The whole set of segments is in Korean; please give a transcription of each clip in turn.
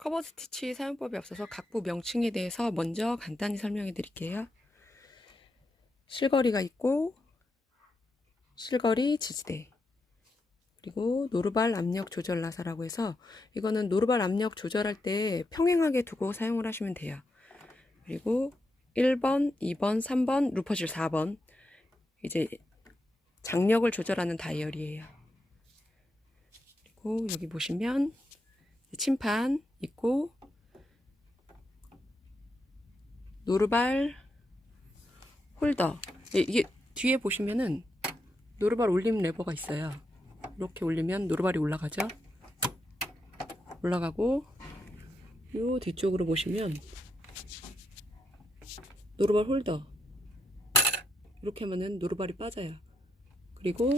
커버 스티치 사용법에 앞서서 각부 명칭에 대해서 먼저 간단히 설명해 드릴게요. 실거리가 있고 실거리 지지대, 그리고 노루발 압력 조절 나사라고 해서 이거는 노루발 압력 조절할 때 평행하게 두고 사용을 하시면 돼요. 그리고 1번, 2번, 3번, 루퍼실 4번 이제 장력을 조절하는 다이얼이에요. 그리고 여기 보시면 침판 있고 노루발 홀더, 이게 뒤에 보시면은 노루발 올림 레버가 있어요. 이렇게 올리면 노루발이 올라가죠. 올라가고 요 뒤쪽으로 보시면 노루발 홀더, 이렇게 하면은 노루발이 빠져요. 그리고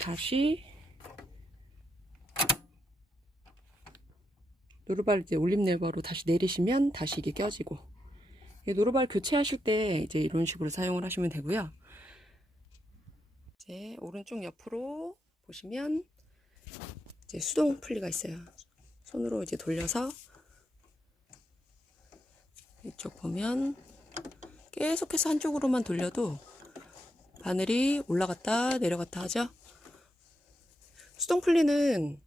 다시 노루발 이제 올림 레버로 다시 내리시면 다시 이게 껴지고, 노루발 교체하실 때 이제 이런 식으로 사용을 하시면 되고요. 이제 오른쪽 옆으로 보시면 이제 수동 풀리가 있어요. 손으로 이제 돌려서 이쪽 보면 계속해서 한쪽으로만 돌려도 바늘이 올라갔다 내려갔다 하죠. 수동 풀리는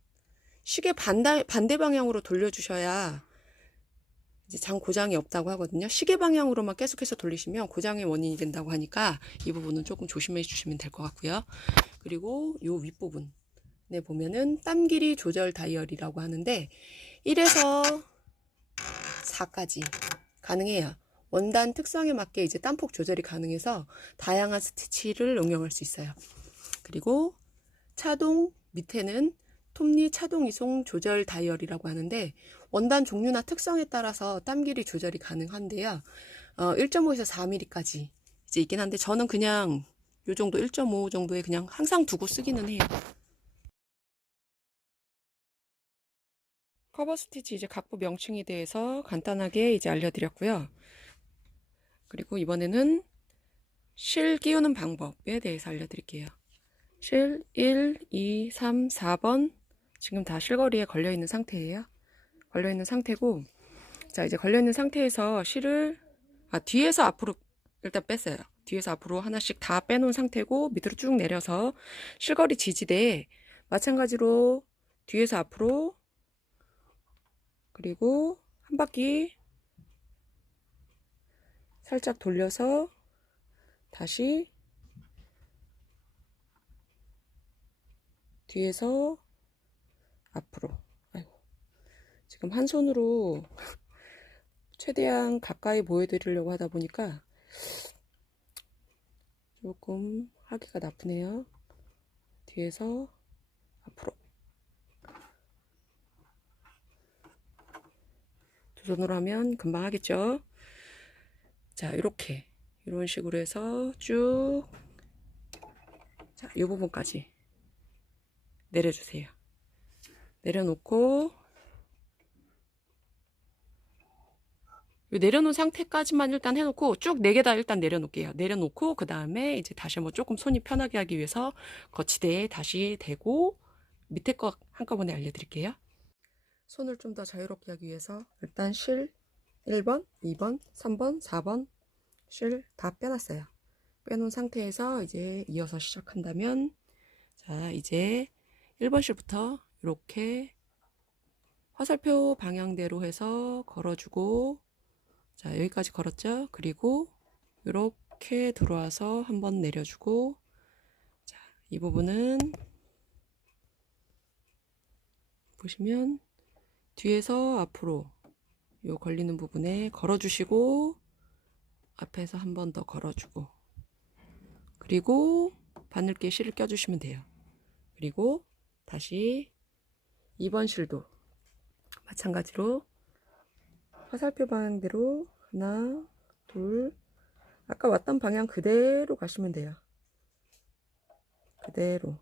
시계 반대 방향으로 돌려주셔야 이제 장 고장이 없다고 하거든요. 시계 방향으로만 계속해서 돌리시면 고장의 원인이 된다고 하니까 이 부분은 조금 조심해 주시면 될 것 같고요. 그리고 요 윗부분에 보면은 땀 길이 조절 다이얼이라고 하는데 1에서 4까지 가능해요. 원단 특성에 맞게 이제 땀폭 조절이 가능해서 다양한 스티치를 응용할 수 있어요. 그리고 차동 밑에는 톱니 차동 이송 조절 다이얼이라고 하는데 원단 종류나 특성에 따라서 땀 길이 조절이 가능한데요. 1.5에서 4mm까지 이제 있긴 한데 저는 그냥 요 정도 1.5 정도에 그냥 항상 두고 쓰기는 해요. 커버 스티치 이제 각부 명칭에 대해서 간단하게 이제 알려드렸고요. 그리고 이번에는 실 끼우는 방법에 대해서 알려드릴게요. 실 1, 2, 3, 4번 지금 다 실거리에 걸려있는 상태예요. 걸려있는 상태고, 자 이제 걸려있는 상태에서 실을 뒤에서 앞으로 일단 뺐어요. 뒤에서 앞으로 하나씩 다 빼놓은 상태고 밑으로 쭉 내려서 실거리 지지대에 마찬가지로 뒤에서 앞으로 그리고 한 바퀴 살짝 돌려서 다시 뒤에서 앞으로. 아이고, 지금 한 손으로 최대한 가까이 보여드리려고 하다 보니까 조금 하기가 나쁘네요. 뒤에서 앞으로. 두 손으로 하면 금방 하겠죠. 자, 이렇게 이런 식으로 해서 쭉, 자, 이 부분까지 내려주세요. 내려놓고 내려놓은 상태까지만 일단 해놓고 쭉 4개 다 일단 내려놓을게요. 내려놓고 그 다음에 이제 다시 한번 조금 손이 편하게 하기 위해서 거치대에 다시 대고 밑에 거 한꺼번에 알려드릴게요. 손을 좀 더 자유롭게 하기 위해서 일단 실 1번, 2번, 3번, 4번 실 다 빼놨어요. 빼놓은 상태에서 이제 이어서 시작한다면, 자 이제 1번 실부터 이렇게 화살표 방향대로 해서 걸어주고, 자 여기까지 걸었죠. 그리고 이렇게 들어와서 한번 내려주고, 자 이 부분은 보시면 뒤에서 앞으로 요 걸리는 부분에 걸어주시고 앞에서 한 번 더 걸어주고, 그리고 바늘깨 실을 껴주시면 돼요. 그리고 다시 2번 실도 마찬가지로 화살표 방향대로 하나, 둘, 아까 왔던 방향 그대로 가시면 돼요. 그대로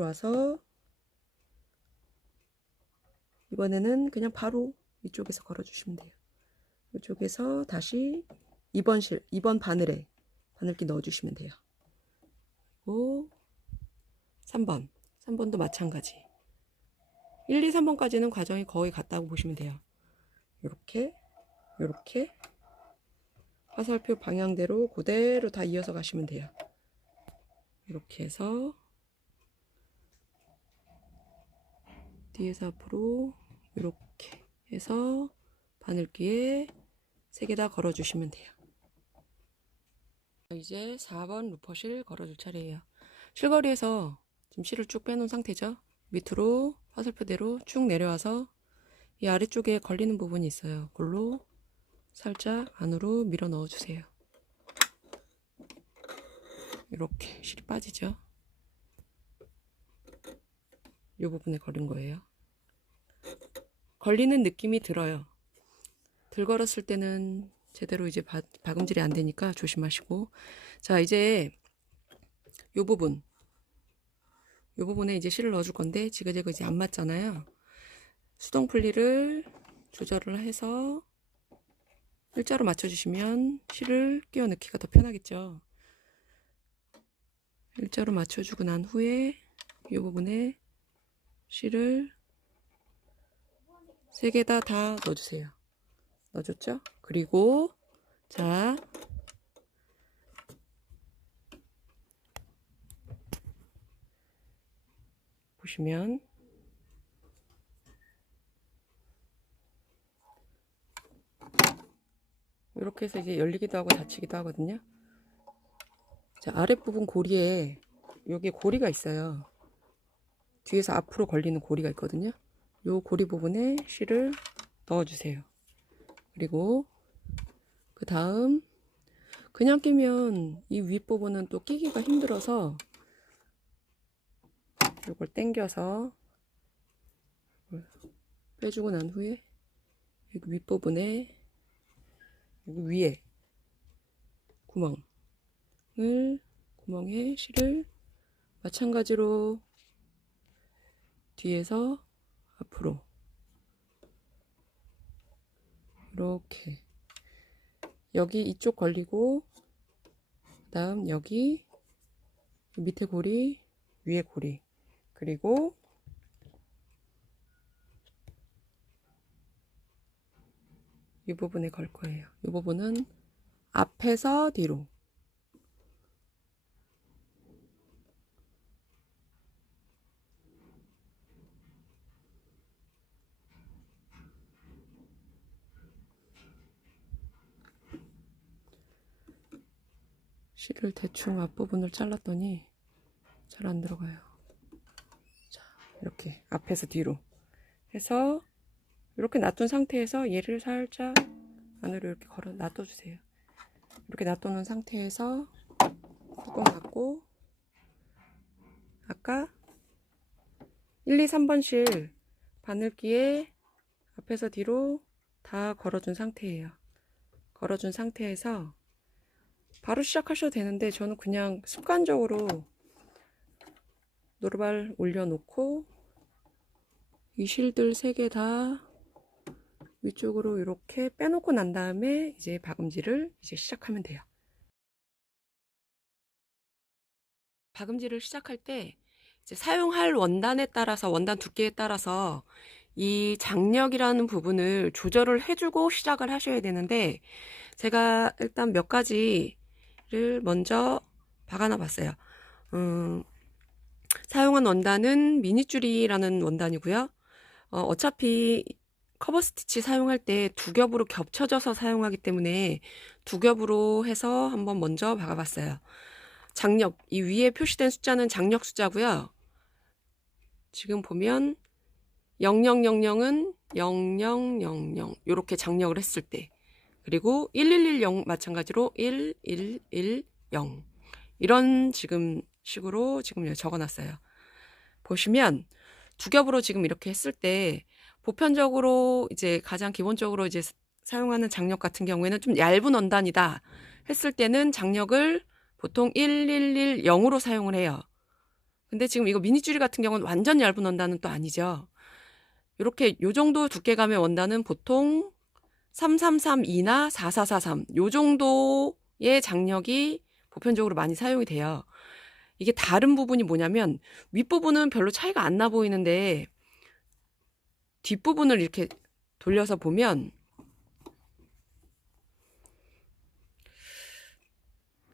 와서 이번에는 그냥 바로 이쪽에서 걸어주시면 돼요. 이쪽에서 다시 2번 실, 2번 바늘에 바늘끼 넣어주시면 돼요. 그리고 3번도 마찬가지. 1, 2, 3번까지는 과정이 거의 같다고 보시면 돼요. 이렇게 화살표 방향대로 그대로 다 이어서 가시면 돼요. 이렇게 해서 뒤에서 앞으로 이렇게 해서 바늘귀에 3개 다 걸어주시면 돼요. 이제 4번 루퍼실 걸어줄 차례예요. 실거리에서 지금 실을 쭉 빼놓은 상태죠. 밑으로 화살표대로 쭉 내려와서 이 아래쪽에 걸리는 부분이 있어요. 그걸로 살짝 안으로 밀어 넣어주세요. 이렇게 실이 빠지죠. 이 부분에 걸린 거예요. 걸리는 느낌이 들어요. 들 걸었을 때는 제대로 이제 박음질이 안 되니까 조심하시고. 자, 이제 이 부분에 이제 실을 넣어줄 건데 지그재그 이제 안 맞잖아요. 수동 분리를 조절을 해서 일자로 맞춰주시면 실을 끼워 넣기가 더 편하겠죠. 일자로 맞춰주고 난 후에 이 부분에 실을 3개 다 넣어주세요. 넣어줬죠? 그리고 자, 보시면 이렇게 해서 이제 열리기도 하고 닫히기도 하거든요. 자, 아랫부분 고리에 여기 고리가 있어요. 뒤에서 앞으로 걸리는 고리가 있거든요. 요 고리 부분에 실을 넣어주세요. 그리고 그 다음 그냥 끼면 이 윗부분은 또 끼기가 힘들어서 이걸 당겨서 빼주고 난 후에 여기 윗부분에 여기 위에 구멍에 실을 마찬가지로 뒤에서 앞으로 이렇게 여기 이쪽 걸리고 그다음 여기 밑에 고리 위에 고리 그리고 이 부분에 걸 거예요. 이 부분은 앞에서 뒤로 실을 대충 앞부분을 잘랐더니 잘 안 들어가요. 자, 이렇게 앞에서 뒤로 해서 이렇게 놔둔 상태에서 얘를 살짝 안으로 이렇게 걸어 놔둬주세요. 이렇게 놔두는 상태에서 뚜껑 닫고 아까 1, 2, 3번 실 바늘기에 앞에서 뒤로 다 걸어준 상태예요. 걸어준 상태에서 바로 시작하셔도 되는데 저는 그냥 습관적으로 노루발 올려놓고 이 실들 3개 다 위쪽으로 이렇게 빼놓고 난 다음에 이제 박음질을 이제 시작하면 돼요. 박음질을 시작할 때 이제 사용할 원단에 따라서 원단 두께에 따라서 이 장력이라는 부분을 조절을 해주고 시작을 하셔야 되는데 제가 일단 몇 가지를 먼저 박아놔 봤어요. 사용한 원단은 미니줄이라는 원단이고요. 어차피 커버 스티치 사용할 때 2겹으로 겹쳐져서 사용하기 때문에 2겹으로 해서 한번 먼저 박아봤어요. 장력, 이 위에 표시된 숫자는 장력 숫자고요. 지금 보면 0000은 0000 이렇게 장력을 했을 때 그리고 1110 마찬가지로 1110 이런 지금 식으로 지금 적어놨어요. 보시면 2겹으로 지금 이렇게 했을 때 보편적으로 이제 가장 기본적으로 이제 사용하는 장력 같은 경우에는 좀 얇은 원단이다 했을 때는 장력을 보통 1110으로 사용을 해요. 근데 지금 이거 미니줄이 같은 경우는 완전 얇은 원단은 또 아니죠. 이렇게 요 정도 두께감의 원단은 보통 3332나 4443 요 정도의 장력이 보편적으로 많이 사용이 돼요. 이게 다른 부분이 뭐냐면 윗부분은 별로 차이가 안 나 보이는데 뒷부분을 이렇게 돌려서 보면,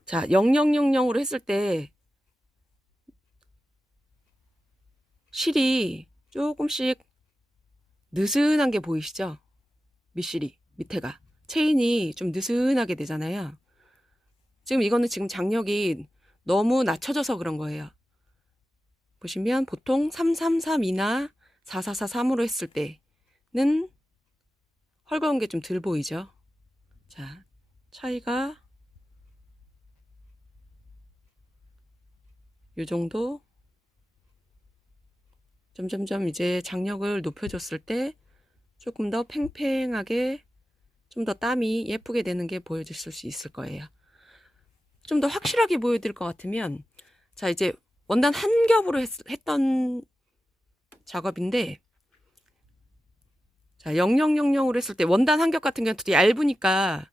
자, 0000으로 했을 때 실이 조금씩 느슨한 게 보이시죠? 밑실이, 밑에가. 체인이 좀 느슨하게 되잖아요. 지금 이거는 지금 장력이 너무 낮춰져서 그런 거예요. 보시면 보통 3332나 4443으로 했을 때는 헐거운 게 좀 덜 보이죠? 자, 차이가 요 정도. 점점점 이제 장력을 높여줬을 때 조금 더 팽팽하게, 좀 더 땀이 예쁘게 되는 게 보여주실 수 있을 거예요. 좀 더 확실하게 보여드릴 것 같으면, 자, 이제 원단 한 겹으로 했던 작업인데, 자, 0000으로 했을 때 원단 한 겹 같은 경우는 되게 얇으니까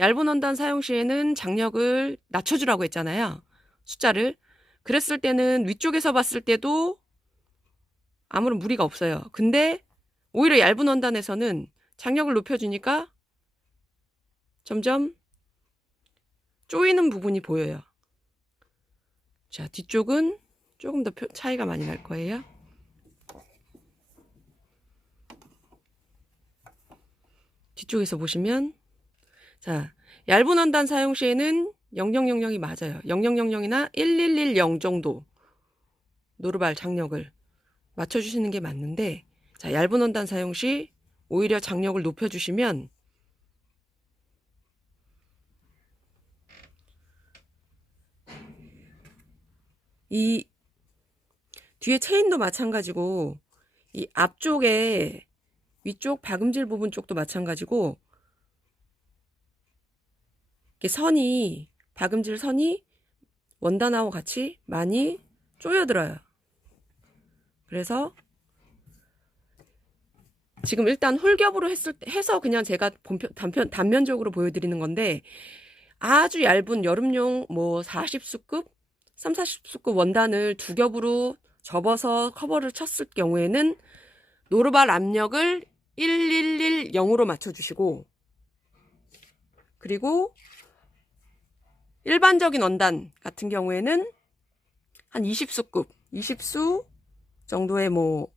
얇은 원단 사용 시에는 장력을 낮춰주라고 했잖아요. 숫자를. 그랬을 때는 위쪽에서 봤을 때도 아무런 무리가 없어요. 근데 오히려 얇은 원단에서는 장력을 높여주니까 점점 쪼이는 부분이 보여요. 자, 뒤쪽은 조금 더 차이가 많이 날 거예요. 뒤쪽에서 보시면, 자, 얇은 원단 사용 시에는 0000이 맞아요. 0000이나 1110 정도 노르발 장력을 맞춰주시는 게 맞는데, 자, 얇은 원단 사용 시 오히려 장력을 높여주시면 이 뒤에 체인도 마찬가지고, 이 앞쪽에 위쪽 박음질 부분 쪽도 마찬가지고, 이렇게 선이, 박음질 선이 원단하고 같이 많이 쪼여들어요. 그래서 지금 일단 홀겹으로 해서 그냥 제가 단면적으로 보여드리는 건데, 아주 얇은 여름용 뭐 40수급, 3, 40수급 원단을 두 겹으로 접어서 커버를 쳤을 경우에는 노르발 압력을 1110으로 맞춰주시고, 그리고 일반적인 원단 같은 경우에는 한 20수급, 20수 정도의 뭐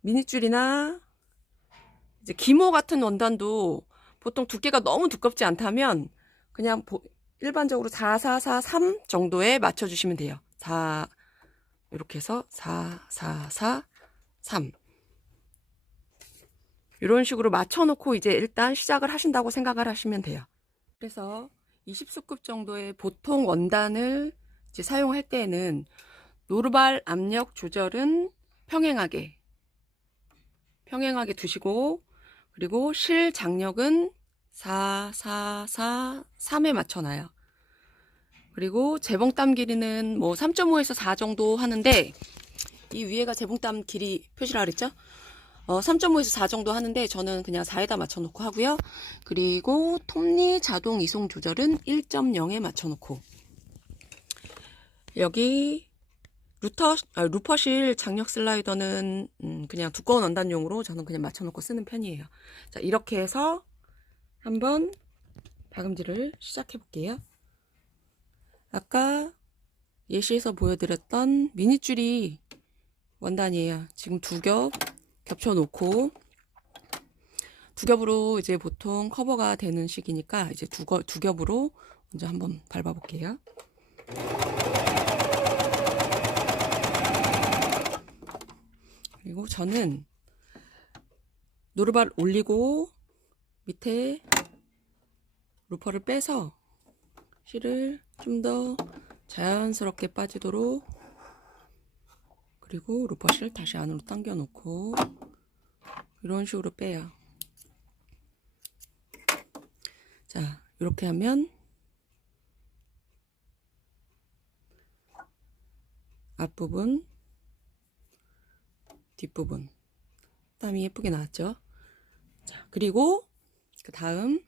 미니줄이나 이제 기모 같은 원단도 보통 두께가 너무 두껍지 않다면 그냥 일반적으로 4443 정도에 맞춰주시면 돼요. 4, 이렇게 해서 4443 이런 식으로 맞춰놓고 이제 일단 시작을 하신다고 생각을 하시면 돼요. 그래서 20수급 정도의 보통 원단을 이제 사용할 때에는 노르발 압력 조절은 평행하게 두시고, 그리고 실 장력은 4443에 맞춰놔요. 그리고 재봉땀 길이는 뭐 3.5에서 4 정도 하는데, 이 위에가 재봉땀 길이 표시라 그랬죠? 3.5에서 4 정도 하는데 저는 그냥 4에다 맞춰놓고 하고요. 그리고 톱니 자동 이송 조절은 1.0에 맞춰놓고, 여기 루퍼실 장력 슬라이더는 그냥 두꺼운 원단용으로 저는 그냥 맞춰놓고 쓰는 편이에요. 자, 이렇게 해서 한번 박음질을 시작해 볼게요. 아까 예시에서 보여드렸던 미니줄이 원단이에요. 지금 두 겹 겹쳐놓고, 두 겹으로 이제 보통 커버가 되는 식이니까 이제 두 겹으로 먼저 한번 밟아 볼게요. 그리고 저는 노르발 올리고 밑에 루퍼를 빼서 실을 좀 더 자연스럽게 빠지도록, 그리고 루퍼실 다시 안으로 당겨 놓고 이런 식으로 빼요. 자, 이렇게 하면 앞부분, 뒷부분 땀이 예쁘게 나왔죠. 자, 그리고 그 다음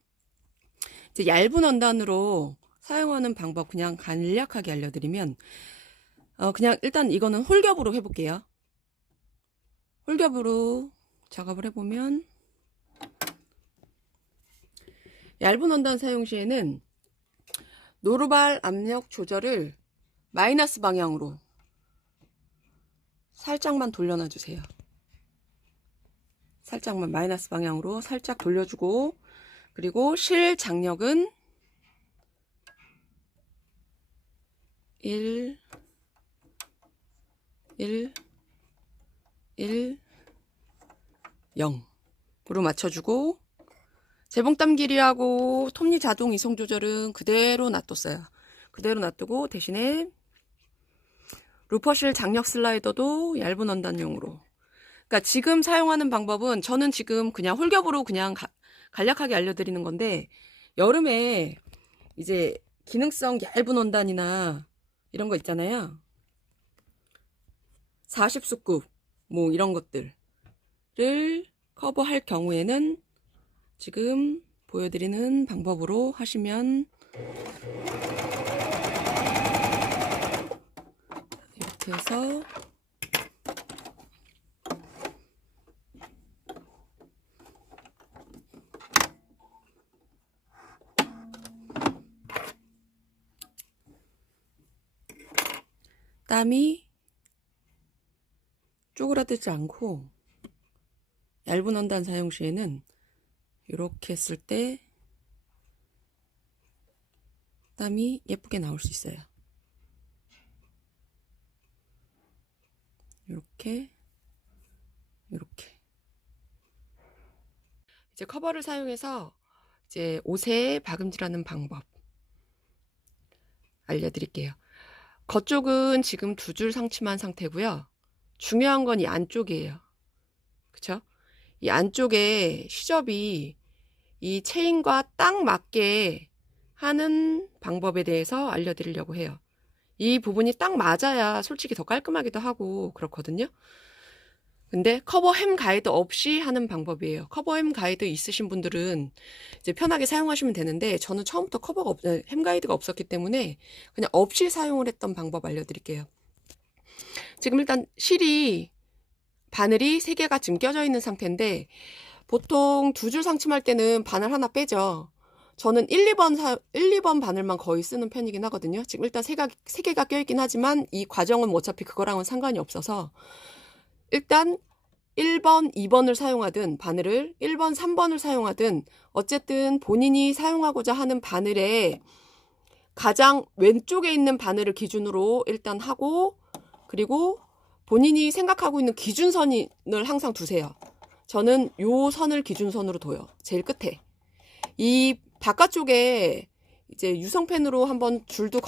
이제 얇은 원단으로 사용하는 방법 그냥 간략하게 알려드리면, 그냥 일단 이거는 홀겹으로 해볼게요. 홀겹으로 작업을 해보면 얇은 원단 사용 시에는 노루발 압력 조절을 마이너스 방향으로 살짝만 돌려놔 주세요. 살짝만 마이너스 방향으로 살짝 돌려주고, 그리고 실 장력은 1, 0으로 맞춰주고, 재봉땀 길이하고 톱니 자동 이송 조절은 그대로 놔뒀어요. 그대로 놔두고 대신에 루퍼실 장력 슬라이더도 얇은 원단용으로. 그러니까 지금 사용하는 방법은 저는 지금 그냥 홀겹으로 그냥 간략하게 알려드리는 건데, 여름에 이제 기능성 얇은 원단이나 이런 거 있잖아요. 40수급 뭐 이런 것들을 커버할 경우에는 지금 보여드리는 방법으로 하시면 이렇게 해서 땀이 쪼그라들지 않고 얇은 원단 사용 시에는 이렇게 했을 때 땀이 예쁘게 나올 수 있어요. 이렇게 이제 커버를 사용해서 이제 옷에 박음질하는 방법 알려드릴게요. 겉쪽은 지금 2줄 상치만 상태고요. 중요한 건 이 안쪽이에요. 그쵸? 이 안쪽에 시접이 이 체인과 딱 맞게 하는 방법에 대해서 알려드리려고 해요. 이 부분이 딱 맞아야 솔직히 더 깔끔하기도 하고 그렇거든요. 근데 커버 햄 가이드 없이 하는 방법이에요. 커버 햄 가이드 있으신 분들은 이제 편하게 사용하시면 되는데, 저는 처음부터 햄 가이드가 없었기 때문에 그냥 없이 사용을 했던 방법 알려드릴게요. 지금 일단 바늘이 3개가 지금 껴져 있는 상태인데, 보통 2줄 상침할 때는 바늘 하나 빼죠. 저는 1, 2번 바늘만 거의 쓰는 편이긴 하거든요. 지금 일단 3개가 껴있긴 하지만 이 과정은 어차피 그거랑은 상관이 없어서 일단 1번, 2번을 사용하든 바늘을 1번, 3번을 사용하든 어쨌든 본인이 사용하고자 하는 바늘에 가장 왼쪽에 있는 바늘을 기준으로 일단 하고, 그리고 본인이 생각하고 있는 기준선을 항상 두세요. 저는 요 선을 기준선으로 둬요. 제일 끝에. 이 바깥쪽에 이제 유성펜으로 한번 줄도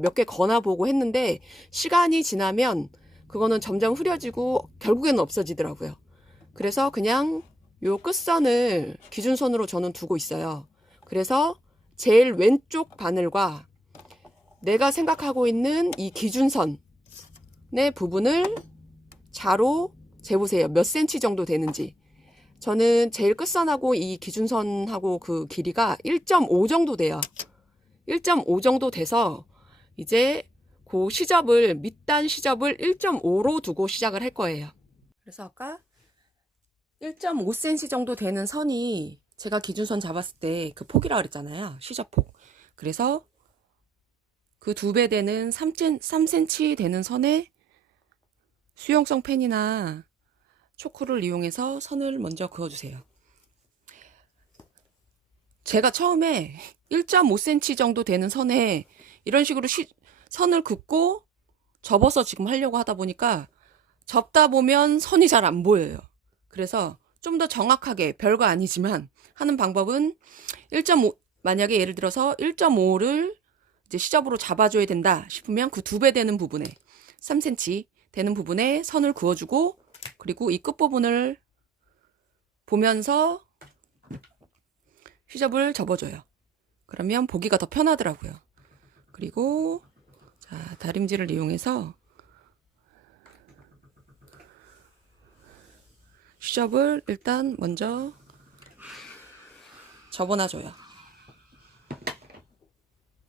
몇 개 거나보고 했는데, 시간이 지나면 그거는 점점 흐려지고 결국에는 없어지더라고요. 그래서 그냥 요 끝선을 기준선으로 저는 두고 있어요. 그래서 제일 왼쪽 바늘과 내가 생각하고 있는 이 기준선의 부분을 자로 재보세요. 몇 센치 정도 되는지. 저는 제일 끝선하고 이 기준선하고 그 길이가 1.5 정도 돼요. 1.5 정도 돼서 이제 그 밑단 시접을 1.5로 두고 시작을 할 거예요. 그래서 아까 1.5cm 정도 되는 선이 제가 기준선 잡았을 때 그 폭이라고 그랬잖아요. 시접폭. 그래서 그 2배 되는 3cm 되는 선에 수용성 펜이나 초크를 이용해서 선을 먼저 그어주세요. 제가 처음에 1.5cm 정도 되는 선에 이런 식으로 선을 긋고 접어서 지금 하려고 하다 보니까 접다 보면 선이 잘 안 보여요. 그래서 좀 더 정확하게, 별거 아니지만 하는 방법은 1.5, 만약에 예를 들어서 1.5를 이제 시접으로 잡아줘야 된다 싶으면 그 2배 되는 부분에 3cm 되는 부분에 선을 그어주고, 그리고 이 끝부분을 보면서 시접을 접어줘요. 그러면 보기가 더 편하더라고요. 그리고 자, 다림질을 이용해서 시접을 일단 먼저 접어놔줘요.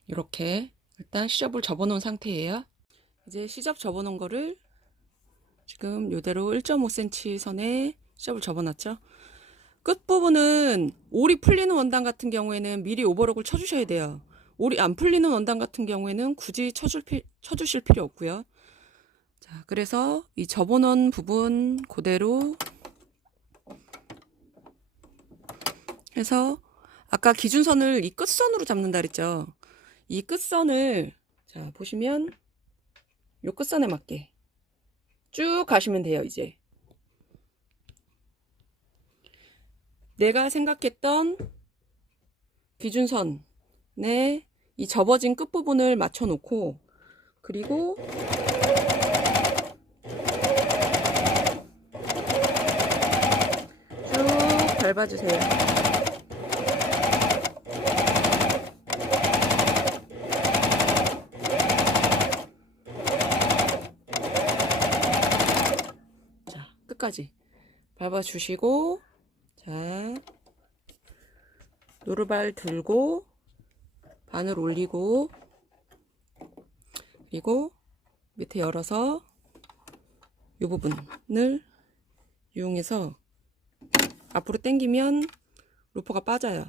이렇게 일단 시접을 접어놓은 상태예요. 이제 시접 접어놓은 거를 지금 이대로 1.5cm 선에 시접을 접어놨죠. 끝부분은 올이 풀리는 원단 같은 경우에는 미리 오버록을 쳐주셔야 돼요. 올이 안 풀리는 원단 같은 경우에는 굳이 쳐주실 필요 없고요. 자, 그래서 이 접어놓은 부분 그대로 해서 아까 기준선을 이 끝선으로 잡는다 그랬죠. 이 끝선을 자 보시면 요 끝선에 맞게 쭉 가시면 돼요. 이제 내가 생각했던 기준선에 이 접어진 끝부분을 맞춰 놓고 그리고 쭉 밟아주세요. 자, 끝까지 밟아주시고 자, 노루발 들고 바늘 올리고 그리고 밑에 열어서 이 부분을 이용해서 앞으로 당기면 루퍼가 빠져요.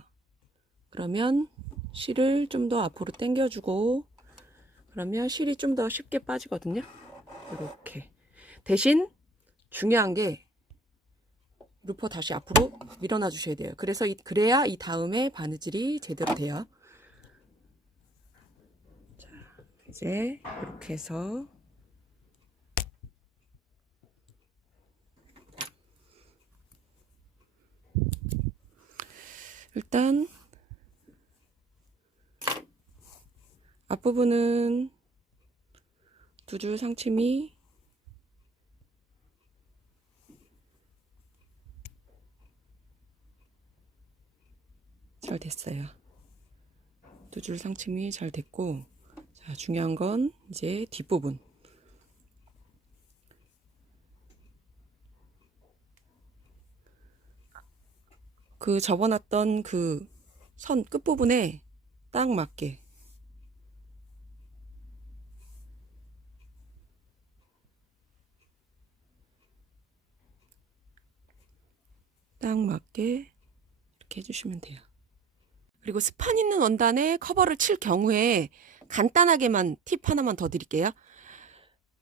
그러면 실을 좀 더 앞으로 당겨주고 그러면 실이 좀 더 쉽게 빠지거든요. 이렇게. 대신 중요한 게 루퍼 다시 앞으로 밀어놔 주셔야 돼요. 그래야 이 다음에 바느질이 제대로 돼요. 자, 이제 이렇게 해서 일단 앞부분은 두 줄 상침이 잘 됐어요. 두 줄 상침이 잘 됐고 자, 중요한 건 이제 뒷부분 그 접어놨던 그 선 끝부분에 딱 맞게 이렇게 해주시면 돼요. 그리고 스판 있는 원단에 커버를 칠 경우에 간단하게만 팁 하나만 더 드릴게요.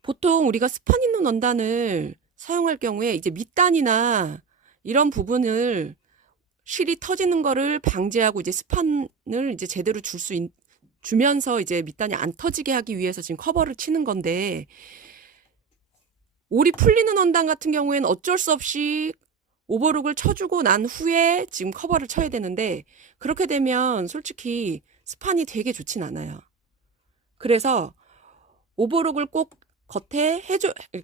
보통 우리가 스판 있는 원단을 사용할 경우에 이제 밑단이나 이런 부분을 실이 터지는 거를 방지하고 이제 스판을 이제 제대로 주면서 이제 밑단이 안 터지게 하기 위해서 지금 커버를 치는 건데 올이 풀리는 원단 같은 경우에는 어쩔 수 없이 오버록을 쳐주고 난 후에 지금 커버를 쳐야 되는데 그렇게 되면 솔직히 스판이 되게 좋진 않아요. 그래서 오버록을 꼭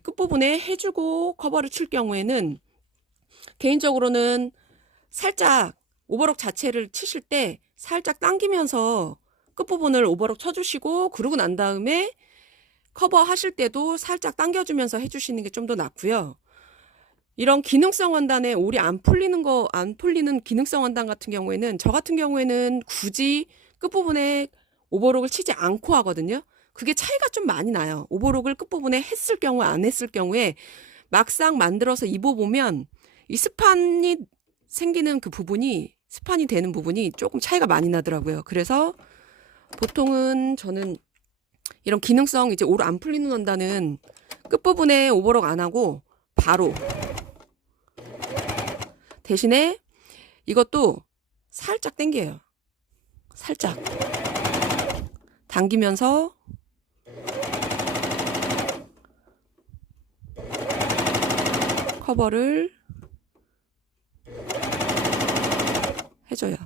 끝부분에 해주고 커버를 칠 경우에는 개인적으로는 살짝 오버록 자체를 치실 때 살짝 당기면서 끝부분을 오버록 쳐주시고 그러고 난 다음에 커버 하실 때도 살짝 당겨주면서 해주시는 게 좀 더 낫고요. 이런 기능성 원단에 올이 안 풀리는 기능성 원단 같은 경우에는 저 같은 경우에는 굳이 끝부분에 오버록을 치지 않고 하거든요. 그게 차이가 좀 많이 나요. 오버록을 끝부분에 했을 경우 안 했을 경우에 막상 만들어서 입어보면 이 스판이 생기는 그 부분이 스판이 되는 부분이 조금 차이가 많이 나더라고요. 그래서 보통은 저는 이런 기능성 이제 올 안 풀리는 원단은 끝부분에 오버록 안 하고 바로 대신에 이것도 살짝 당겨요. 살짝 당기면서 커버를 해줘요.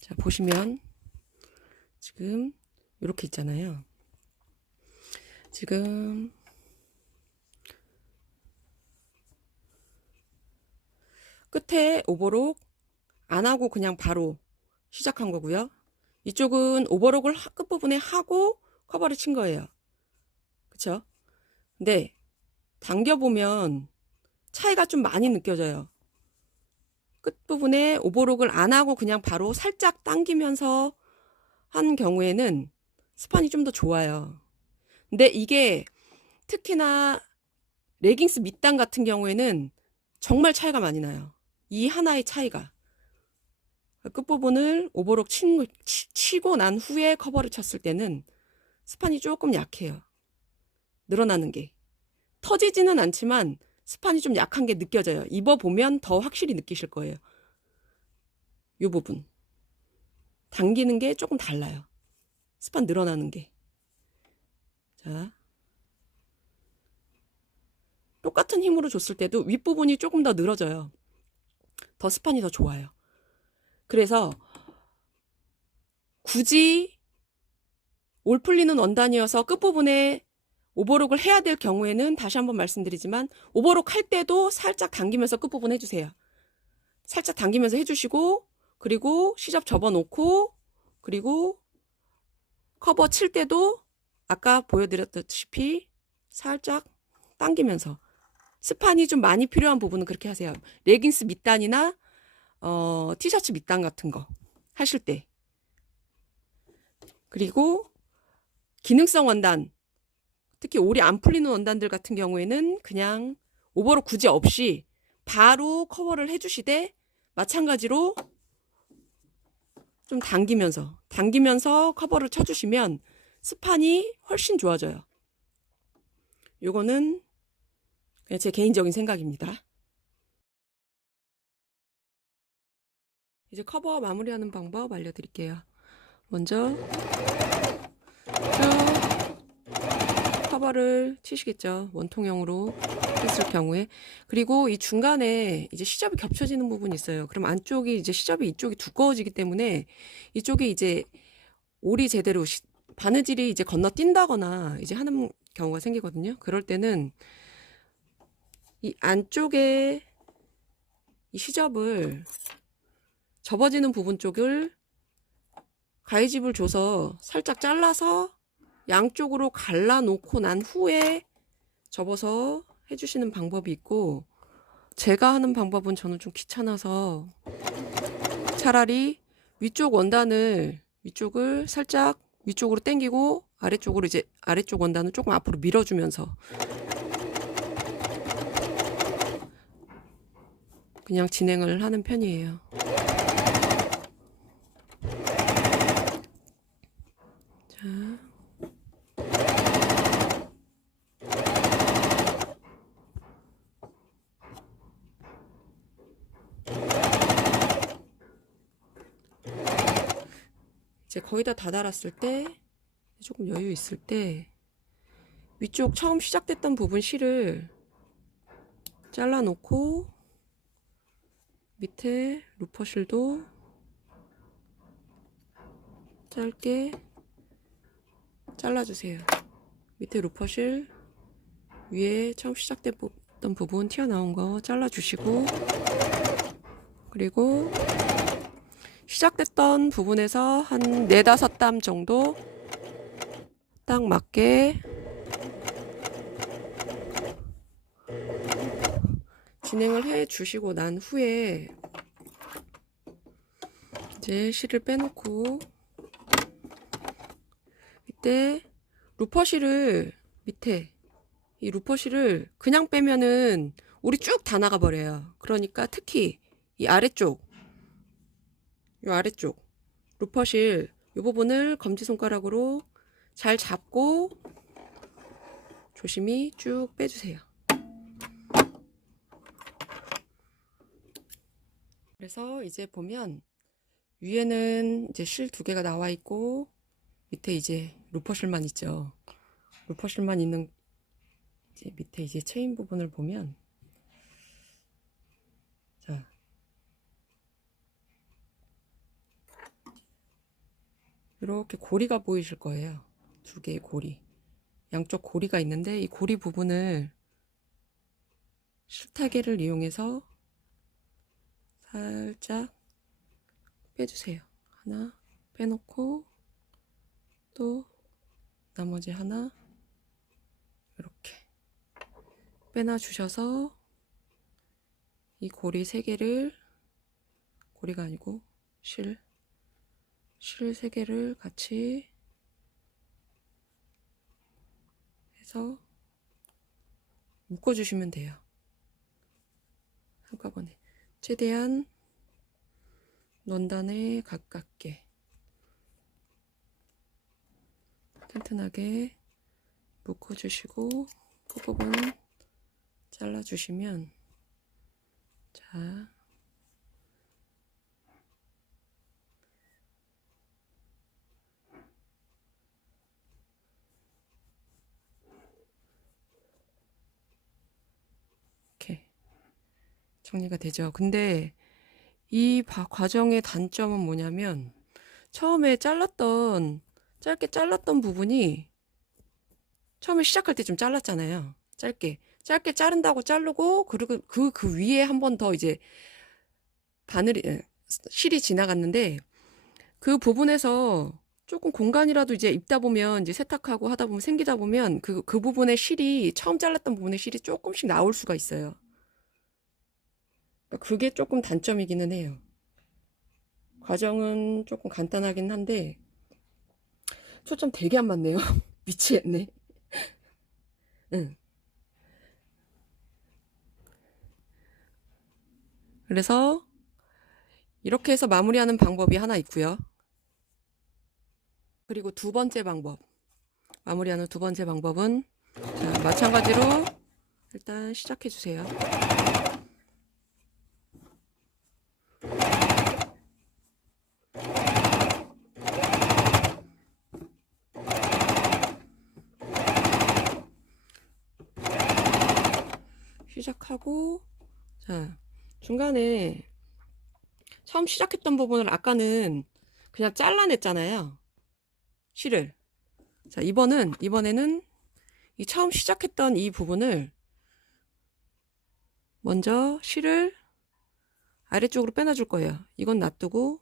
자, 보시면 지금 이렇게 있잖아요. 지금 끝에 오버록 안 하고 그냥 바로 시작한 거고요. 이쪽은 오버록을 끝부분에 하고 커버를 친 거예요. 그쵸? 근데 당겨보면 차이가 좀 많이 느껴져요. 끝부분에 오버록을 안 하고 그냥 바로 살짝 당기면서 한 경우에는 스판이 좀 더 좋아요. 근데 이게 특히나 레깅스 밑단 같은 경우에는 정말 차이가 많이 나요. 이 하나의 차이가. 끝부분을 오버록 치고 난 후에 커버를 쳤을 때는 스판이 조금 약해요. 늘어나는 게. 터지지는 않지만 스판이 좀 약한 게 느껴져요. 입어보면 더 확실히 느끼실 거예요. 이 부분. 당기는 게 조금 달라요. 스판 늘어나는 게. 자. 똑같은 힘으로 줬을 때도 윗부분이 조금 더 늘어져요. 더 스판이 더 좋아요. 그래서 굳이 올 풀리는 원단이어서 끝부분에 오버록을 해야 될 경우에는 다시 한번 말씀드리지만 오버록 할 때도 살짝 당기면서 끝부분 해주세요. 살짝 당기면서 해주시고 그리고 시접 접어놓고 그리고 커버 칠 때도 아까 보여드렸다시피 살짝 당기면서 스판이 좀 많이 필요한 부분은 그렇게 하세요. 레깅스 밑단이나 티셔츠 밑단 같은 거 하실 때. 그리고 기능성 원단, 특히 올이 안 풀리는 원단들 같은 경우에는 그냥 오버록 굳이 없이 바로 커버를 해주시되 마찬가지로 좀 당기면서 커버를 쳐주시면 스판이 훨씬 좋아져요. 요거는 그냥 제 개인적인 생각입니다. 이제 커버 마무리하는 방법 알려드릴게요. 먼저 커버를 치시겠죠. 원통형으로 했을 경우에. 그리고 이 중간에 이제 시접이 겹쳐지는 부분이 있어요. 그럼 안쪽이 이제 시접이 이쪽이 두꺼워지기 때문에 이쪽에 이제 올이 제대로 바느질이 이제 건너뛴다거나 이제 하는 경우가 생기거든요. 그럴 때는 이 안쪽에 이 시접을 접어지는 부분 쪽을 가위집을 줘서 살짝 잘라서 양쪽으로 갈라놓고 난 후에 접어서 해주시는 방법이 있고, 제가 하는 방법은 저는 좀 귀찮아서 차라리 위쪽을 살짝 위쪽으로 당기고 아래쪽으로 이제 아래쪽 원단을 조금 앞으로 밀어주면서 그냥 진행을 하는 편이에요. 자. 이제 거의 다 달았을 때, 조금 여유 있을 때 위쪽 처음 시작됐던 부분 실을 잘라놓고 밑에 루퍼실도 짧게 잘라주세요. 밑에 루퍼실 위에 처음 시작됐던 부분 튀어나온 거 잘라주시고, 그리고 시작됐던 부분에서 한 4-5땀 정도 딱 맞게 진행을 해 주시고 난 후에 이제 실을 빼놓고, 이때 루퍼실을 밑에 이 루퍼실을 그냥 빼면은 올이 쭉 다 나가 버려요. 그러니까 특히 이 아래쪽, 이 아래쪽 루퍼실 이 부분을 검지손가락으로 잘 잡고 조심히 쭉 빼주세요. 그래서 이제 보면 위에는 이제 실 2개가 나와 있고 밑에 이제 루퍼실만 있죠. 루퍼실만 있는 이제 밑에 이제 체인 부분을 보면, 자, 이렇게 고리가 보이실 거예요. 2개의 고리, 양쪽 고리가 있는데 이 고리 부분을 실타개를 이용해서 살짝 빼주세요. 하나 빼놓고 또 나머지 하나 이렇게 빼놔 주셔서 이 고리 3개를 고리가 아니고 실 3개를 같이 해서 묶어주시면 돼요. 한꺼번에 최대한 원단에 가깝게 튼튼하게 묶어주시고 끝부분 잘라주시면, 자, 이렇게 정리가 되죠. 근데 이 과정의 단점은 뭐냐면, 처음에 짧게 잘랐던 부분이 처음에 시작할 때 좀 잘랐잖아요. 짧게 자른다고 자르고, 그리고 그 위에 한 번 더 이제 실이 지나갔는데, 그 부분에서 조금 공간이라도 이제 입다 보면, 이제 세탁하고 하다 보면 생기다 보면 그 부분의 실이, 처음 잘랐던 부분의 실이 조금씩 나올 수가 있어요. 그게 조금 단점이기는 해요. 과정은 조금 간단하긴 한데 초점 되게 안 맞네요. 미치겠네. 응. 그래서 이렇게 해서 마무리하는 방법이 하나 있고요. 그리고 두 번째 방법, 마무리하는 두 번째 방법은, 자, 마찬가지로 일단 시작해 주세요. 시작하고, 자, 중간에 처음 시작했던 부분을 아까는 그냥 잘라냈잖아요. 실을. 자, 이번에는 이 처음 시작했던 이 부분을 먼저 실을 아래쪽으로 빼놔줄 거예요. 이건 놔두고,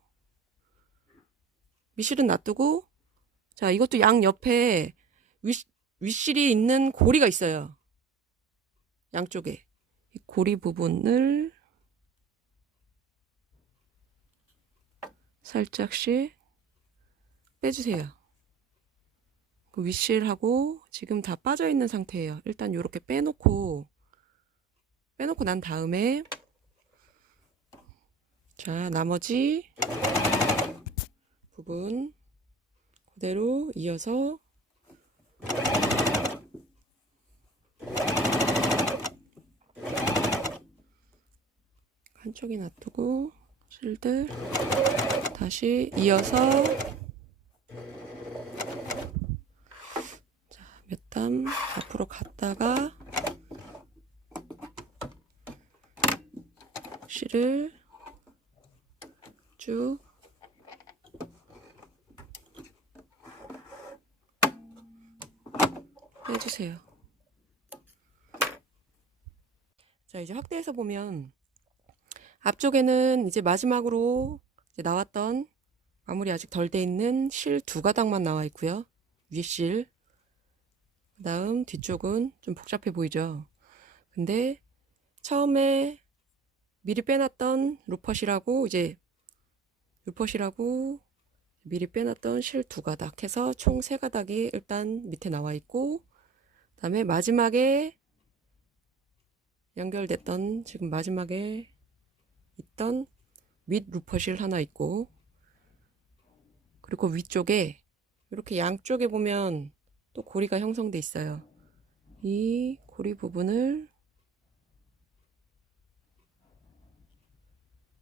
밑실은 놔두고, 자, 이것도 양 옆에 윗실이 있는 고리가 있어요. 양쪽에. 이 고리 부분을 살짝씩 빼주세요. 그 윗실하고 지금 다 빠져 있는 상태예요. 일단 이렇게 빼놓고 난 다음에, 자, 나머지 부분 그대로 이어서 한쪽에 놔두고 실들 다시 이어서, 자, 몇 땀 앞으로 갔다가 실을 쭉 빼주세요. 자, 이제 확대해서 보면 앞쪽에는 이제 마지막으로 이제 나왔던, 마무리 아직 덜 돼 있는 실 2가닥만 나와 있고요. 윗실. 그 다음 뒤쪽은 좀 복잡해 보이죠. 근데 처음에 미리 빼놨던 루퍼실하고 미리 빼놨던 실 2가닥 해서 총 3가닥이 일단 밑에 나와 있고, 그 다음에 마지막에 연결됐던, 지금 마지막에 있던 윗 루퍼실 하나 있고, 그리고 위쪽에 이렇게 양쪽에 보면 또 고리가 형성돼 있어요. 이 고리 부분을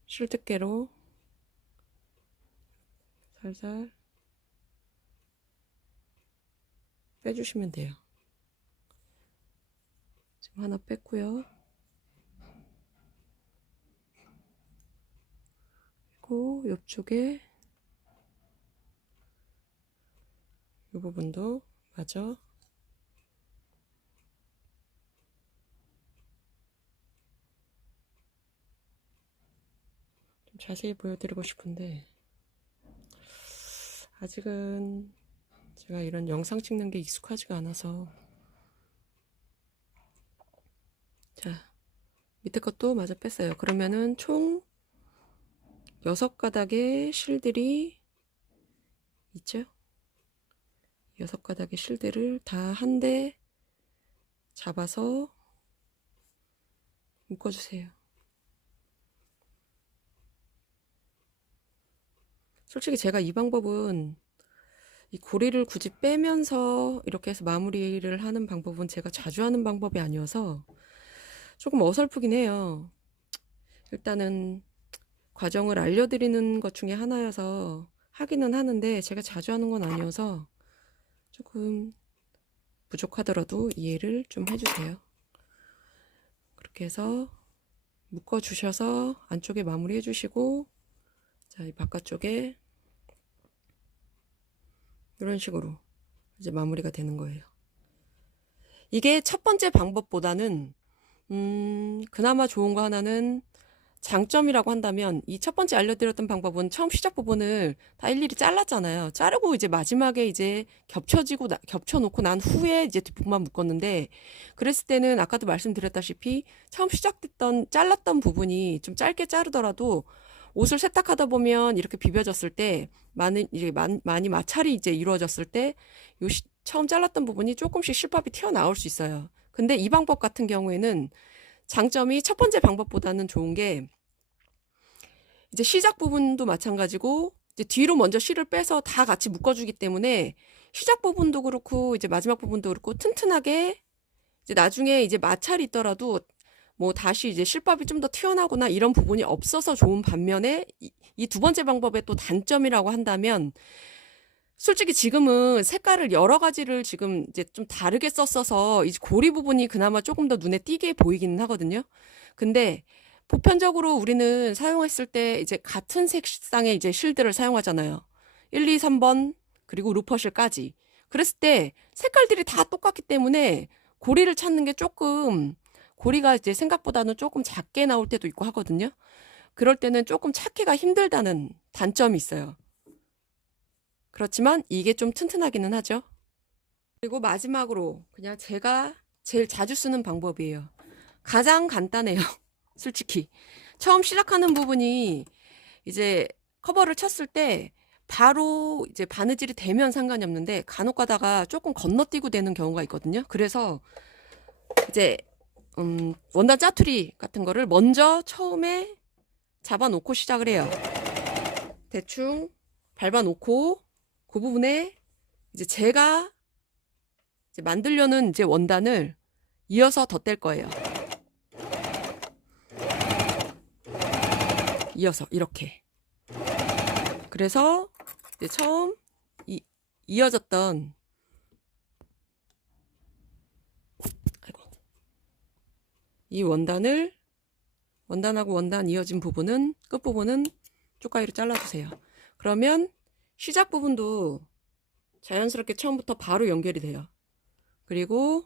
실뜨개로 살살 빼주시면 돼요. 지금 하나 뺐고요. 그리고 옆쪽에 이 부분도 마저 좀 자세히 보여드리고 싶은데, 아직은 제가 이런 영상 찍는 게 익숙하지가 않아서. 자, 밑에 것도 마저 뺐어요. 그러면은 총 6가닥의 실들이 있죠? 6가닥의 실들을 다 한데 잡아서 묶어주세요. 솔직히 제가 이 방법은 이 고리를 굳이 빼면서 이렇게 해서 마무리를 하는 방법은 제가 자주 하는 방법이 아니어서 조금 어설프긴 해요. 일단은 과정을 알려드리는 것 중에 하나여서 하기는 하는데 제가 자주 하는 건 아니어서 조금 부족하더라도 이해를 좀 해주세요. 그렇게 해서 묶어주셔서 안쪽에 마무리 해주시고, 자, 이 바깥쪽에 이런 식으로 이제 마무리가 되는 거예요. 이게 첫 번째 방법보다는 그나마 좋은 거 하나는, 장점이라고 한다면 이 첫 번째 알려드렸던 방법은 처음 시작 부분을 다 일일이 잘랐잖아요. 자르고 이제 마지막에 이제 겹쳐놓고 난 후에 이제 뒷부분만 묶었는데, 그랬을 때는 아까도 말씀드렸다시피 처음 시작됐던 잘랐던 부분이 좀 짧게 자르더라도 옷을 세탁하다 보면 이렇게 비벼졌을 때 많이 마찰이 이제 이루어졌을 때 요 처음 잘랐던 부분이 조금씩 실밥이 튀어나올 수 있어요. 근데 이 방법 같은 경우에는 장점이 첫 번째 방법보다는 좋은 게, 이제 시작 부분도 마찬가지고 이제 뒤로 먼저 실을 빼서 다 같이 묶어주기 때문에 시작 부분도 그렇고 이제 마지막 부분도 그렇고 튼튼하게, 이제 나중에 이제 마찰이 있더라도 뭐 다시 이제 실밥이 좀 더 튀어나오거나 이런 부분이 없어서 좋은 반면에, 이 두 번째 방법의 또 단점이라고 한다면, 솔직히 지금은 색깔을 여러 가지를 지금 이제 좀 다르게 썼어서 이제 고리 부분이 그나마 조금 더 눈에 띄게 보이기는 하거든요. 근데 보편적으로 우리는 사용했을 때 이제 같은 색상의 이제 실들을 사용하잖아요. 1, 2, 3번 그리고 루퍼실까지. 그랬을 때 색깔들이 다 똑같기 때문에 고리를 찾는 게 조금, 고리가 이제 생각보다는 조금 작게 나올 때도 있고 하거든요. 그럴 때는 조금 찾기가 힘들다는 단점이 있어요. 그렇지만 이게 좀 튼튼하기는 하죠. 그리고 마지막으로 그냥 제가 제일 자주 쓰는 방법이에요. 가장 간단해요. 솔직히 처음 시작하는 부분이 이제 커버를 쳤을 때 바로 이제 바느질이 되면 상관이 없는데, 간혹 가다가 조금 건너뛰고 되는 경우가 있거든요. 그래서 이제 원단 짜투리 같은 거를 먼저 처음에 잡아 놓고 시작을 해요. 대충 밟아 놓고 그 부분에 이제 제가 이제 만들려는 이제 원단을 이어서 덧댈 거예요. 이어서 이렇게. 그래서 이제 처음 이어졌던 이 원단하고 원단 이어진 부분은, 끝부분은 쪽가위로 잘라주세요. 그러면 시작 부분도 자연스럽게 처음부터 바로 연결이 돼요. 그리고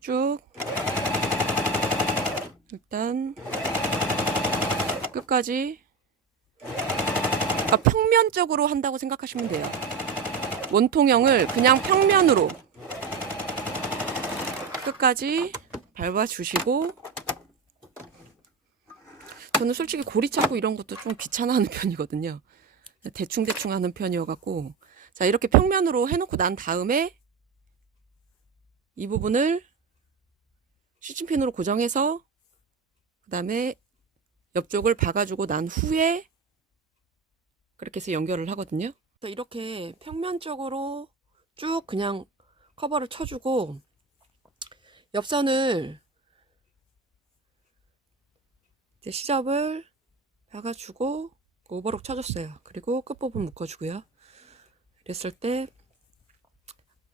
쭉 일단 끝까지, 그러니까 평면적으로 한다고 생각하시면 돼요. 원통형을 그냥 평면으로 끝까지 밟아주시고, 저는 솔직히 고리 찾고 이런 것도 좀 귀찮아하는 편이거든요. 대충대충 하는 편이어갖고, 자, 이렇게 평면으로 해놓고 난 다음에 이 부분을 시침핀으로 고정해서 그 다음에 옆쪽을 박아주고 난 후에 그렇게 해서 연결을 하거든요. 그래서 이렇게 평면적으로 쭉 그냥 커버를 쳐주고, 옆선을 이제 시접을 박아주고 오버록 쳐줬어요. 그리고 끝부분 묶어주고요. 이랬을 때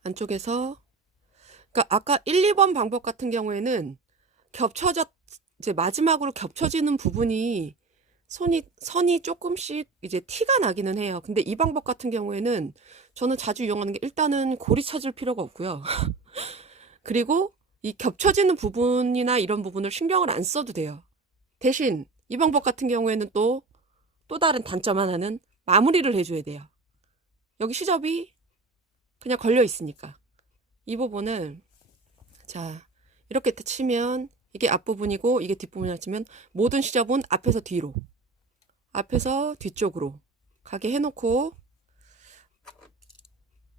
안쪽에서, 그러니까 아까 1, 2번 방법 같은 경우에는 이제 마지막으로 겹쳐지는 부분이 선이 조금씩 이제 티가 나기는 해요. 근데 이 방법 같은 경우에는 저는 자주 이용하는 게, 일단은 고리 찾을 필요가 없고요. 그리고 이 겹쳐지는 부분이나 이런 부분을 신경을 안 써도 돼요. 대신 이 방법 같은 경우에는 또 다른 단점 하나는 마무리를 해줘야 돼요. 여기 시접이 그냥 걸려 있으니까 이 부분을, 자, 이렇게 치면 이게 앞부분이고 이게 뒷부분이라 치면 모든 시접은 앞에서 뒤로, 앞에서 뒤쪽으로 가게 해놓고,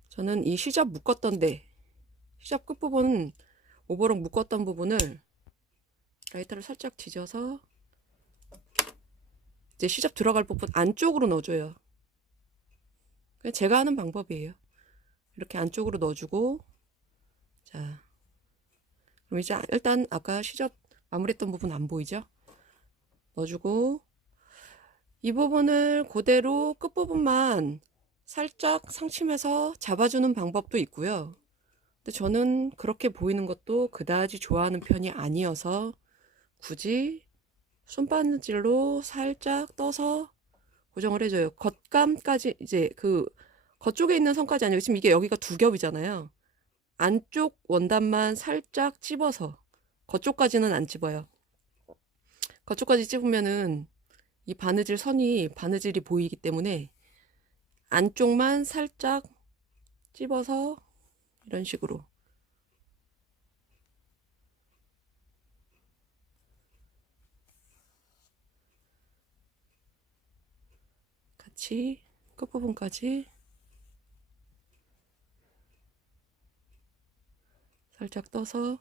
저는 이 시접 묶었던데, 시접 끝부분 오버록 묶었던 부분을 라이터를 살짝 뒤져서 이제 시접 들어갈 부분 안쪽으로 넣어줘요. 그냥 제가 하는 방법이에요. 이렇게 안쪽으로 넣어주고, 자, 그럼 이제 일단 아까 시접 마무리했던 부분 안 보이죠? 넣어주고, 이 부분을 그대로 끝부분만 살짝 상침해서 잡아주는 방법도 있고요. 근데 저는 그렇게 보이는 것도 그다지 좋아하는 편이 아니어서 굳이 손바느질로 살짝 떠서 고정을 해줘요. 겉감까지, 이제 그 겉쪽에 있는 선까지 아니고, 지금 이게 여기가 두 겹이잖아요. 안쪽 원단만 살짝 찝어서, 겉쪽까지는 안 찝어요. 겉쪽까지 찝으면은 이 바느질 선이 바느질이 보이기 때문에 안쪽만 살짝 찝어서 이런 식으로 같이 끝부분까지 살짝 떠서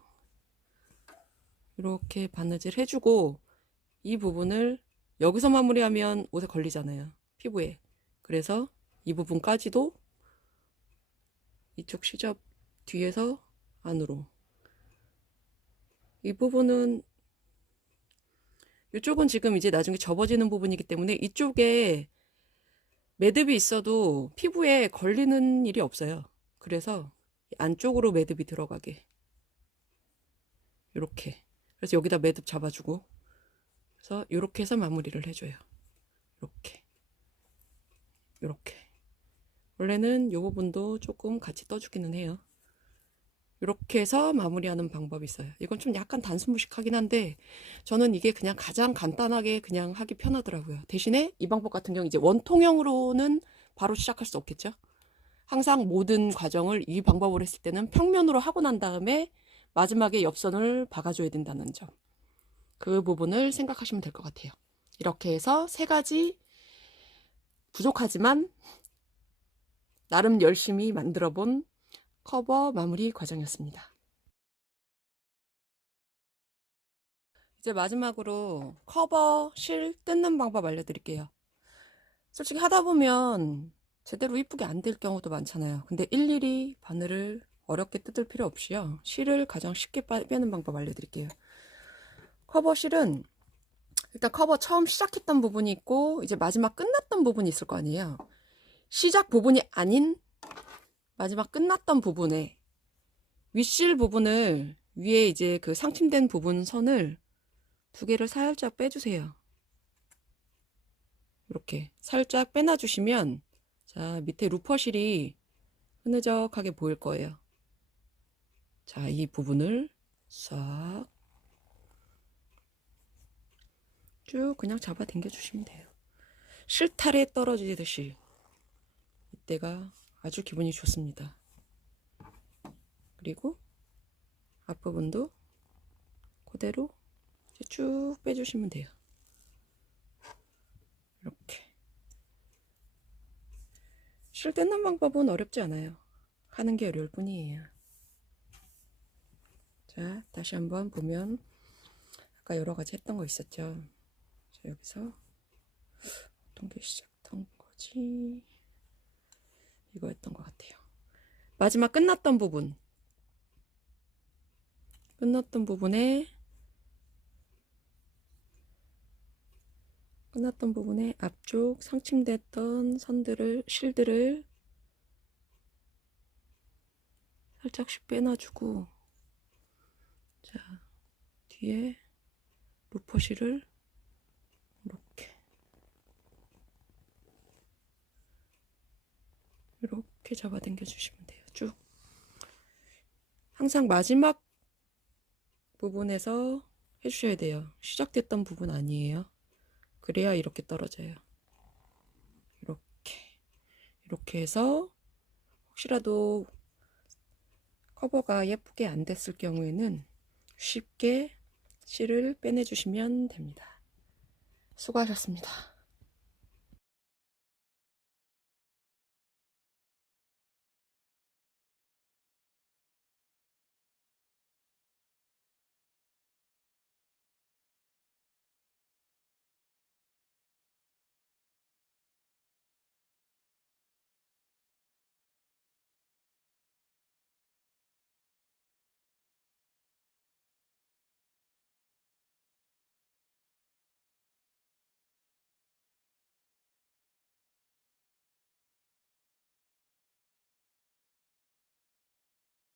이렇게 바느질 해주고, 이 부분을 여기서 마무리하면 옷에 걸리잖아요, 피부에. 그래서 이 부분까지도 이쪽 시접 뒤에서 안으로, 이 부분은, 이쪽은 지금 이제 나중에 접어지는 부분이기 때문에 이쪽에 매듭이 있어도 피부에 걸리는 일이 없어요. 그래서 안쪽으로 매듭이 들어가게 이렇게, 그래서 여기다 매듭 잡아주고, 그래서 이렇게 해서 마무리를 해줘요. 이렇게 원래는 이 부분도 조금 같이 떠주기는 해요. 이렇게 해서 마무리하는 방법이 있어요. 이건 좀 약간 단순무식하긴 한데 저는 이게 그냥 가장 간단하게 그냥 하기 편하더라고요. 대신에 이 방법 같은 경우 이제 원통형으로는 바로 시작할 수 없겠죠. 항상 모든 과정을 이 방법으로 했을 때는 평면으로 하고 난 다음에 마지막에 옆선을 박아줘야 된다는 점, 그 부분을 생각하시면 될 것 같아요. 이렇게 해서 세 가지 부족하지만 나름 열심히 만들어 본 커버 마무리 과정이었습니다. 이제 마지막으로 커버 실 뜯는 방법 알려드릴게요. 솔직히 하다 보면 제대로 이쁘게 안 될 경우도 많잖아요. 근데 일일이 바늘을 어렵게 뜯을 필요 없이요, 실을 가장 쉽게 빼는 방법 알려드릴게요. 커버 실은 일단 커버 처음 시작했던 부분이 있고 이제 마지막 끝났던 부분이 있을 거 아니에요. 시작 부분이 아닌 마지막 끝났던 부분에 윗실 부분을, 위에 이제 그 상침된 부분 선을 두 개를 살짝 빼주세요. 이렇게 살짝 빼놔주시면, 자, 밑에 루퍼실이 흐느적하게 보일 거예요. 자, 이 부분을 싹 쭉 그냥 잡아 당겨 주시면 돼요. 실타래 떨어지듯이. 이때가 아주 기분이 좋습니다. 그리고 앞부분도 그대로 쭉 빼주시면 돼요. 이렇게. 실 뜯는 방법은 어렵지 않아요. 하는 게 어려울 뿐이에요. 자, 다시 한번 보면 아까 여러 가지 했던 거 있었죠. 자, 여기서 어떤 게 시작한 거지? 이거였던 것 같아요. 마지막 끝났던 부분에 앞쪽 상침됐던 선들을, 실들을 살짝씩 빼놔주고, 자, 뒤에 루퍼실을 이렇게 잡아당겨 주시면 돼요. 쭉. 항상 마지막 부분에서 해주셔야 돼요. 시작됐던 부분 아니에요. 그래야 이렇게 떨어져요. 이렇게 해서 혹시라도 커버가 예쁘게 안 됐을 경우에는 쉽게 실을 빼내주시면 됩니다. 수고하셨습니다.